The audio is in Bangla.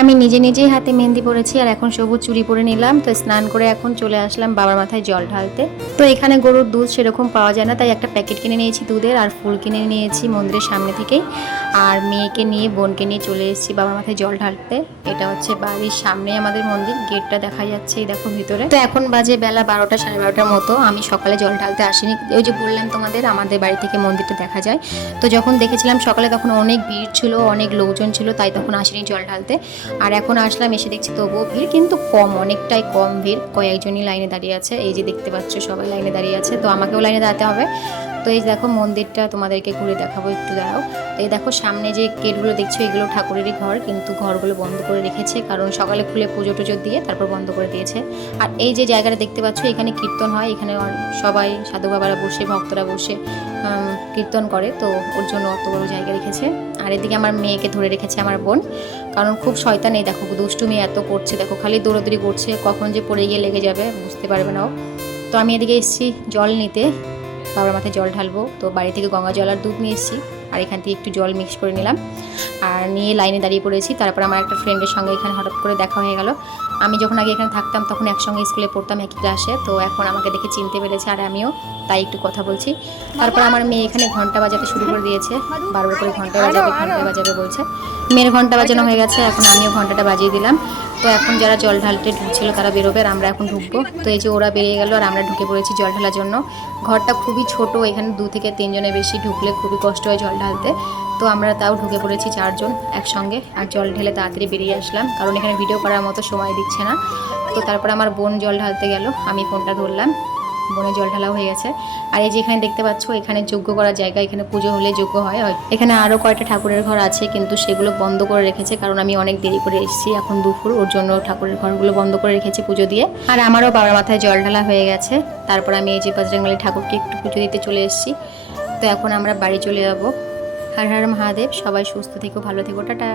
আমি নিজে নিজেই হাতে মেহেন্দি পরেছি আর এখন সবুজ চুড়ি পরে নিলাম। তো স্নান করে এখন চলে আসলাম বাবার মাথায় জল ঢালতে। তো এখানে গরুর দুধ সেরকম পাওয়া যায় না, তাই একটা প্যাকেট কিনে নিয়েছি দুধের, আর ফুল কিনে নিয়েছি মন্দিরের সামনে থেকেই। আর মেয়েকে নিয়ে বোনকে নিয়ে চলে এসেছি বাবার মাথায় জল ঢালতে। এটা হচ্ছে বাড়ির সামনে আমাদের মন্দির, গেটটা দেখা যাচ্ছে এই দেখো ভিতরে। তো এখন বাজে বেলা 12টা 12:30 মতো। আমি সকালে জল ঢালতে আসিনি, ওই যে বললাম তোমাদের আমাদের বাড়ি থেকে মন্দিরটা দেখা যায়। তো যখন দেখেছিলাম সকালে তখন অনেক ভিড় ছিল, অনেক লোকজন ছিল, তাই তখন আসিনি জল ঢালতে। আর এখন আসলাম, এসে দেখছি তবুও ভিড়, কিন্তু কম, অনেকটাই কম ভিড়। কয়েকজনই লাইনে দাঁড়িয়ে আছে, এই যে দেখতে পাচ্ছ সবাই লাইনে দাঁড়িয়ে আছে। তো আমাকেও লাইনে দাঁড়াতে হবে। তো এই দেখো মন্দিরটা তোমাদেরকে ঘুরে দেখাবো, একটু দাঁড়াও। তো এই দেখো সামনে যে গেটগুলো দেখছো এগুলো ঠাকুরেরই ঘর, কিন্তু ঘরগুলো বন্ধ করে রেখেছে, কারণ সকালে খুলে পুজো টুজো দিয়ে তারপর বন্ধ করে দিয়েছে। আর এই যে জায়গাটা দেখতে পাচ্ছ এখানে কীর্তন হয়, এখানে সবাই সাধু বাবারা বসে, ভক্তরা বসে কীর্তন করে, তো ওর জন্য অত বড় জায়গা রেখেছে। আর এদিকে আমার মেয়েকে ধরে রেখেছে আমার বোন, কারণ খুব শয়তান, এই দেখো দুষ্টুমি এত করছে, দেখো খালি দৌড়াদৌড়ি করছে, কখন যে পড়ে গিয়ে লেগে যাবে বুঝতে পারবে না ও। তো আমি এদিকে এসেছি জল নিতে, বাবার মাথায় জল ঢালবো। তো বাড়ি থেকে গঙ্গা জল আর দুধ নিয়ে এসেছি, আর এখান থেকে একটু জল মিক্স করে নিলাম আর নিয়ে লাইনে দাঁড়িয়ে পড়েছি। তারপর আমার একটা ফ্রেন্ডের সঙ্গে এখানে হঠাৎ করে দেখা হয়ে গেল। আমি যখন আগে এখানে থাকতাম তখন একসঙ্গে স্কুলে পড়তাম, একই ক্লাসে, তো এখন আমাকে দেখে চিনতে পেরেছে আর আমিও, তাই একটু কথা বলছি। তারপর আমার মেয়ে এখানে ঘন্টা বাজাতে শুরু করে দিয়েছে, বারবার করে ঘন্টা বাজাবে বলছে। মেয়ের ঘন্টা বাজানো হয়ে গেছে, এখন আমিও ঘন্টাটা বাজিয়ে দিলাম। তো এখন যারা জল ঢালতে ঢুকছিল তারা বেরোবে আর আমরা এখন ঢুকবো। তো এই যে ওরা বেরিয়ে গেল আর আমরা ঢুকে পড়েছি জল ঢালার জন্য। ঘরটা খুবই ছোট, এখানে 2 থেকে 3 জনের বেশি ঢুকলে খুবই কষ্ট হয় জল ঢালতে। তো আমরা তাও ঢুকে পড়েছি 4 জন একসঙ্গে, আর জল ঢেলে তাড়াতাড়ি বেরিয়ে আসলাম, কারণ এখানে ভিডিও করার মতো সময় দিচ্ছে না। তো তারপর আমার বোন জল ঢালতে গেল, আমি ফোনটা ধরলাম, বনে জল ঢালাও হয়ে গেছে। আর এই যে এখানে দেখতে পাচ্ছ এখানে যজ্ঞ করার জায়গা, এখানে পুজো হলে যজ্ঞ হয়। এখানে আরও কয়েকটা ঠাকুরের ঘর আছে, কিন্তু সেগুলো বন্ধ করে রেখেছে, কারণ আমি অনেক দেরি করে এসেছি, এখন দুপুর, ওর জন্য ঠাকুরের ঘরগুলো বন্ধ করে রেখেছে পুজো দিয়ে। আর আমারও বাবার মাথায় জল ঢালা হয়ে গেছে। তারপর আমি এই যে বজরংবলী ঠাকুরকে একটু পুজো দিতে চলে এসেছি। তো এখন আমরা বাড়ি চলে যাবো। হর হর মহাদেব, সবাই সুস্থ থেকো, ভালো থেকো, টাটা।